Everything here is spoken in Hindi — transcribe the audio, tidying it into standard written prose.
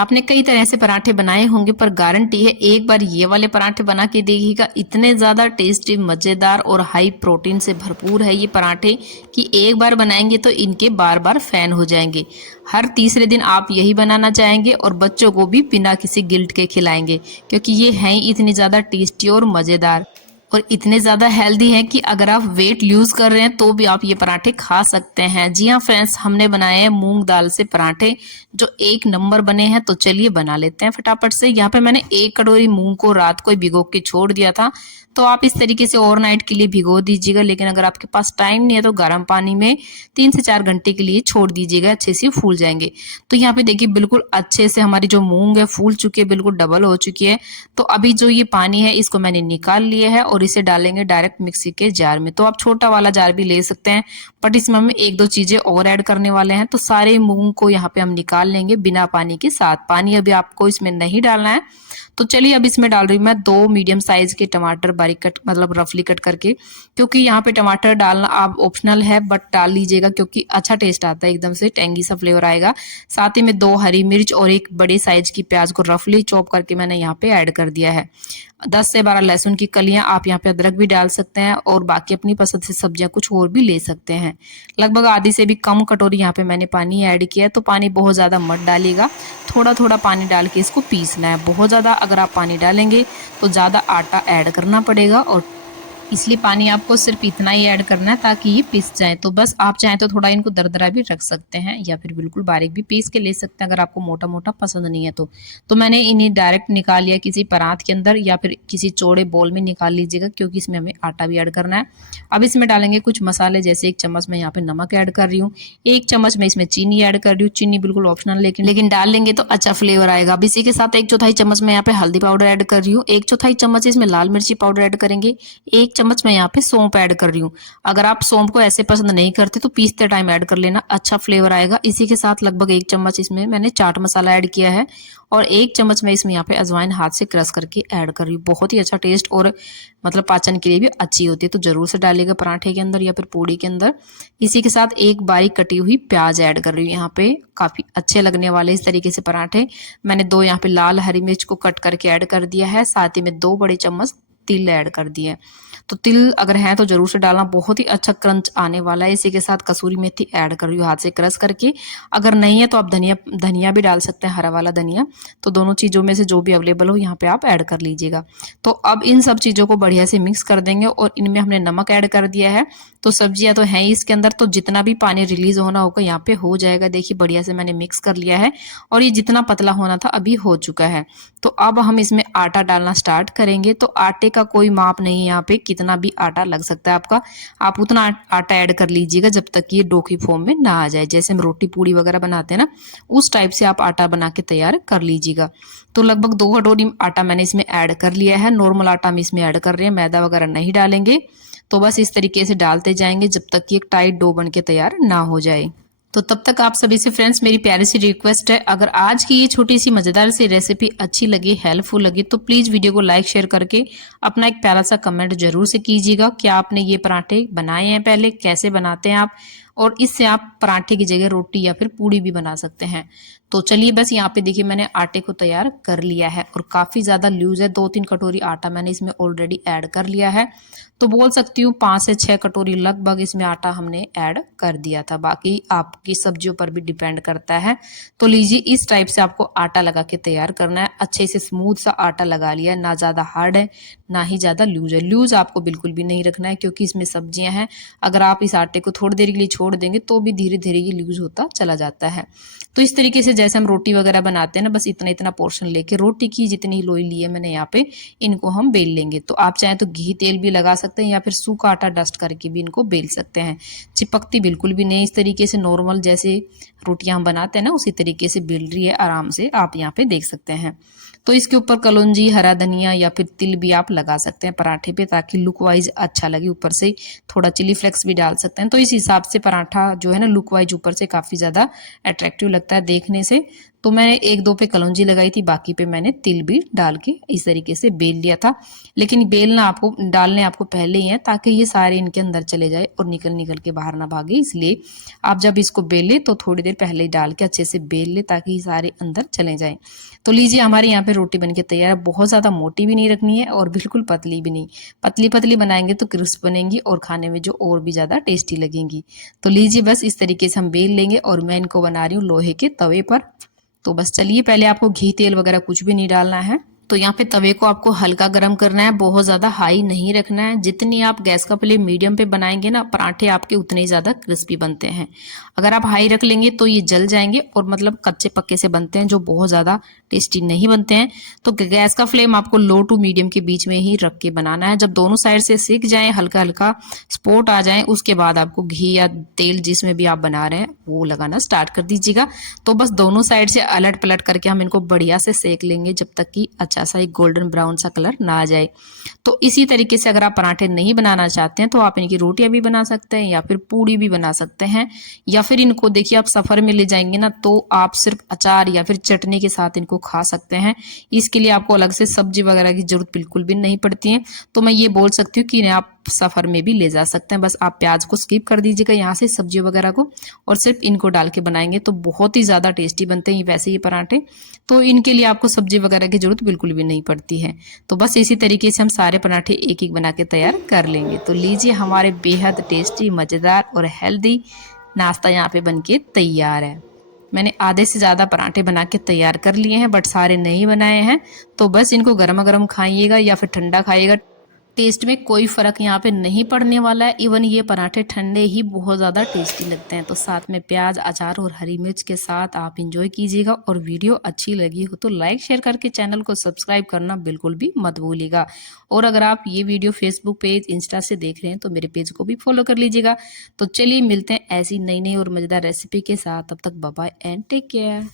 आपने कई तरह से पराठे बनाए होंगे पर गारंटी है एक बार ये वाले पराठे बना के देखिएगा। इतने ज़्यादा टेस्टी, मज़ेदार और हाई प्रोटीन से भरपूर है ये पराठे कि एक बार बनाएंगे तो इनके बार बार फैन हो जाएंगे। हर तीसरे दिन आप यही बनाना चाहेंगे और बच्चों को भी बिना किसी गिल्ट के खिलाएंगे, क्योंकि ये हैं इतनी ज़्यादा टेस्टी और मज़ेदार और इतने ज़्यादा हेल्दी हैं कि अगर आप वेट लूज़ कर रहे हैं तो भी आप ये पराठे खा सकते हैं। जी हाँ फ्रेंड्स, हमने बनाए हैं मूंग दाल से पराठे जो एक नंबर बने हैं। तो चलिए बना लेते हैं फटाफट से। यहाँ पे मैंने 1 कटोरी मूंग को रात को ही भिगो के छोड़ दिया था, तो आप इस तरीके से ओवरनाइट के लिए भिगो दीजिएगा। लेकिन अगर आपके पास टाइम नहीं है तो गर्म पानी में 3 से 4 घंटे के लिए छोड़ दीजिएगा, अच्छे से फूल जाएंगे। तो यहाँ पे देखिए बिल्कुल अच्छे से हमारी जो मूंग है फूल चुकी है, बिल्कुल डबल हो चुकी है। तो अभी जो ये पानी है इसको मैंने निकाल लिया है और इसे डालेंगे डायरेक्ट मिक्सी के जार में। तो आप छोटा वाला जार भी ले सकते हैं, बट इसमें हम 1-2 चीजें और ऐड करने वाले हैं। तो सारे मूंग को यहाँ पे हम निकाल लेंगे बिना पानी के साथ। पानी अभी आपको इसमें नहीं डालना है। तो चलिए अब इसमें डाल रही हूँ मैं 2 मीडियम साइज के टमाटर, बारीक कट मतलब रफली कट करके, क्योंकि यहाँ पे टमाटर डालना आप ऑप्शनल है बट डाल लीजिएगा क्योंकि अच्छा टेस्ट आता है, एकदम से टेंगी सा फ्लेवर आएगा। साथ ही में 2 हरी मिर्च और 1 बड़े साइज की प्याज को रफली चॉप करके मैंने यहाँ पे ऐड कर दिया है। 10 से 12 लहसुन की कलियां, आप यहाँ पे अदरक भी डाल सकते हैं और बाकी अपनी पसंद से सब्जियां कुछ और भी ले सकते हैं। लगभग आधी से भी कम कटोरी यहाँ पे मैंने पानी ऐड किया है। तो पानी बहुत ज़्यादा मत डालिएगा, थोड़ा थोड़ा पानी डाल के इसको पीसना है। बहुत ज़्यादा अगर आप पानी डालेंगे तो ज़्यादा आटा ऐड करना पड़ेगा और इसलिए पानी आपको सिर्फ इतना ही ऐड करना है ताकि ये पिस जाए। तो बस आप चाहें तो थोड़ा इनको दरदरा भी रख सकते हैं या फिर बिल्कुल बारीक भी पीस के ले सकते हैं अगर आपको मोटा मोटा पसंद नहीं है तो मैंने इन्हें डायरेक्ट निकाल लिया किसी परात के अंदर या फिर किसी चौड़े बोल में निकाल लीजिएगा, क्योंकि इसमें हमें आटा भी ऐड करना है। अब इसमें डालेंगे कुछ मसाले, जैसे 1 चम्मच मैं यहाँ पे नमक ऐड कर रही हूँ, 1 चम्मच मैं इसमें चीनी ऐड कर रही हूँ। चीनी बिल्कुल ऑप्शनल, लेकिन डाल लेंगे तो अच्छा फ्लेवर आएगा। अब इसी के साथ 1/4 चम्मच मैं यहाँ पे हल्दी पाउडर ऐड कर रही हूँ, 1/4 चम्मच इसमें लाल मिर्ची पाउडर ऐड करेंगे, 1 चम्मच मैं यहाँ पे सौंफ ऐड कर रही हूँ। अगर आप सौंफ को ऐसे पसंद नहीं करते तो पीसते टाइम ऐड कर लेना, अच्छा फ्लेवर आएगा। इसी के साथ लगभग 1 चम्मच इसमें मैंने चाट मसाला ऐड किया है और 1 चम्मच मैं इसमें यहाँ पे अजवाइन हाथ से क्रश करके ऐड कर रही हूँ। बहुत ही अच्छा टेस्ट और मतलब पाचन के लिए भी अच्छी होती है, तो जरूर से डालिएगा पराठे के अंदर या फिर पूड़ी के अंदर। इसी के साथ 1 बारीक कटी हुई प्याज ऐड कर रही हूँ। यहाँ पे काफी अच्छे लगने वाले इस तरीके से पराठे। मैंने 2 यहाँ पे लाल हरी मिर्च को कट करके ऐड कर दिया है, साथ ही में 2 बड़े चम्मच तिल ऐड कर दिए। तो तिल अगर है तो जरूर से डालना, बहुत ही अच्छा क्रंच आने वाला है। इसी के साथ कसूरी मेथी ऐड कर रही हूँ हाथ से क्रश करके। अगर नहीं है तो आप धनिया भी डाल सकते हैं, हरा वाला धनिया। तो दोनों चीज़ों में से जो भी अवेलेबल हो यहाँ पे आप ऐड कर लीजिएगा। तो अब इन सब चीज़ों को बढ़िया से मिक्स कर देंगे और इनमें हमने नमक ऐड कर दिया है। तो सब्जियां तो हैं इसके अंदर, तो जितना भी पानी रिलीज होना होगा यहाँ पे हो जाएगा। देखिए बढ़िया से मैंने मिक्स कर लिया है और ये जितना पतला होना था अभी हो चुका है। तो अब हम इसमें आटा डालना स्टार्ट करेंगे। तो आटे का कोई माप नहीं है यहाँ पे, कितना भी आटा लग सकता है आपका, आप उतना आटा ऐड कर लीजिएगा जब तक ये डो की फॉर्म में ना आ जाए। जैसे हम रोटी पूड़ी वगैरह बनाते हैं ना, उस टाइप से आप आटा बना के तैयार कर लीजिएगा। तो लगभग 2 कटोरी आटा मैंने इसमें ऐड कर लिया है। नॉर्मल आटा हम इसमें ऐड कर रहे हैं, मैदा वगैरह नहीं डालेंगे। तो बस इस तरीके से डालते जाएंगे जब तक कि एक टाइट डो बन के तैयार ना हो जाए। तो तब तक आप सभी से फ्रेंड्स मेरी प्यारी सी रिक्वेस्ट है, अगर आज की ये छोटी सी मजेदार सी रेसिपी अच्छी लगी, हेल्पफुल लगी, तो प्लीज वीडियो को लाइक शेयर करके अपना एक प्यारा सा कमेंट जरूर से कीजिएगा। क्या आपने ये पराठे बनाए हैं पहले, कैसे बनाते हैं आप, और इससे आप पराठे की जगह रोटी या फिर पूड़ी भी बना सकते हैं। तो चलिए बस यहाँ पे देखिए मैंने आटे को तैयार कर लिया है और काफी ज्यादा लूज है। 2-3 कटोरी आटा मैंने इसमें ऑलरेडी ऐड कर लिया है। तो बोल सकती हूँ 5 से 6 कटोरी लगभग इसमें आटा हमने ऐड कर दिया था। बाकी आपकी सब्जियों पर भी डिपेंड करता है। तो लीजिए इस टाइप से आपको आटा लगा के तैयार करना है। अच्छे से स्मूथ सा आटा लगा लिया है, ना ज्यादा हार्ड है ना ही ज्यादा लूज है। लूज आपको बिल्कुल भी नहीं रखना है क्योंकि इसमें सब्जियां हैं। अगर आप इस आटे को थोड़ी देर के लिए छोड़ देंगे तो भी धीरे धीरे ये लूज होता चला जाता है। तो इस तरीके से जैसे हम रोटी वगैरह बनाते हैं ना, बस इतना इतना पोर्शन लेके रोटी की जितनी लोई ली है मैंने यहाँ पे, इनको हम बेल लेंगे। तो आप चाहें तो घी तेल भी लगा सकते हैं या फिर सूखा आटा डस्ट करके भी इनको बेल सकते हैं। चिपकती बिल्कुल भी नहीं, इस तरीके से नॉर्मल जैसे रोटियां हम बनाते हैं ना उसी तरीके से बेल रही है आराम से, आप यहाँ पे देख सकते हैं। तो इसके ऊपर कलौंजी, हरा धनिया या फिर तिल भी आप लगा सकते हैं पराठे पे, ताकि लुक वाइज अच्छा लगे। ऊपर से थोड़ा चिली फ्लेक्स भी डाल सकते हैं। तो इस हिसाब से पराठा जो है ना लुक वाइज ऊपर से काफी ज्यादा अट्रैक्टिव लगता है देखने से। तो मैंने एक दो पे कलौंजी लगाई थी, बाकी पे मैंने तिल भी डाल के इस तरीके से बेल लिया था। लेकिन बेलना आपको डालने आपको पहले ही है, ताकि ये सारे इनके अंदर चले जाए और निकल निकल के बाहर ना भागे। इसलिए आप जब इसको बेले तो थोड़ी देर पहले ही डाल के अच्छे से बेल ले, ताकि ये सारे अंदर चले जाएं। तो लीजिए हमारे यहाँ पे रोटी बनके तैयार है। बहुत ज़्यादा मोटी भी नहीं रखनी है और बिल्कुल पतली भी नहीं। पतली पतली बनाएंगे तो क्रिस्प बनेंगी और खाने में जो और भी ज़्यादा टेस्टी लगेंगी। तो लीजिए बस इस तरीके से हम बेल लेंगे और मैं इनको बना रही हूँ लोहे के तवे पर। तो बस चलिए, पहले आपको घी तेल वगैरह कुछ भी नहीं डालना है। तो यहाँ पे तवे को आपको हल्का गर्म करना है, बहुत ज़्यादा हाई नहीं रखना है। जितनी आप गैस का फ्लेम मीडियम पे बनाएंगे ना, पराठे आपके उतने ही ज़्यादा क्रिस्पी बनते हैं। अगर आप हाई रख लेंगे तो ये जल जाएंगे और मतलब कच्चे पक्के से बनते हैं, जो बहुत ज़्यादा टेस्टी नहीं बनते हैं। तो गैस का फ्लेम आपको लो टू मीडियम के बीच में ही रख के बनाना है। जब दोनों साइड से सिक जाए, हल्का हल्का स्पोर्ट आ जाए, उसके बाद आपको घी या तेल जिसमें भी आप बना रहे हैं वो लगाना स्टार्ट कर दीजिएगा। तो बस दोनों साइड से अलट पलट करके हम इनको बढ़िया से सेक लेंगे, जब तक कि अच्छा सा एक गोल्डन ब्राउन सा कलर ना आ जाए। तो इसी तरीके से अगर आप पराठे नहीं बनाना चाहते हैं तो आप इनकी रोटियां भी बना सकते हैं या फिर पूड़ी भी बना सकते हैं, या फिर इनको देखिए आप सफर में ले जाएंगे ना, तो आप सिर्फ अचार या फिर चटनी के साथ इनको खा सकते हैं। इसके लिए आपको अलग से सब्जी वगैरह की जरूरत बिल्कुल भी नहीं पड़ती है। तो मैं ये बोल सकती हूँ कि इन्हें आप सफर में भी ले जा सकते हैं। बस आप प्याज को स्किप कर दीजिएगा यहाँ से, सब्जी वगैरह को, और सिर्फ इनको डाल के बनाएंगे तो बहुत ही ज्यादा टेस्टी बनते हैं वैसे ये पराठे। तो इनके लिए आपको सब्जी वगैरह की जरूरत बिल्कुल भी नहीं पड़ती है। तो बस इसी तरीके से हम सारे पराठे एक एक बना के तैयार कर लेंगे। तो लीजिए हमारे बेहद टेस्टी, मजेदार और हेल्दी नाश्ता यहाँ पे बनके तैयार है। मैंने आधे से ज़्यादा पराठे बना के तैयार कर लिए हैं, बट सारे नहीं बनाए हैं। तो बस इनको गर्मा गर्म खाइएगा या फिर ठंडा खाइएगा, टेस्ट में कोई फ़र्क यहाँ पे नहीं पड़ने वाला है। इवन ये पराठे ठंडे ही बहुत ज़्यादा टेस्टी लगते हैं। तो साथ में प्याज, अचार और हरी मिर्च के साथ आप इंजॉय कीजिएगा। और वीडियो अच्छी लगी हो तो लाइक शेयर करके चैनल को सब्सक्राइब करना बिल्कुल भी मत भूलिएगा। और अगर आप ये वीडियो फेसबुक पेज, इंस्टा से देख रहे हैं तो मेरे पेज को भी फॉलो कर लीजिएगा। तो चलिए मिलते हैं ऐसी नई नई और मज़ेदार रेसिपी के साथ। तब तक bye bye and take care.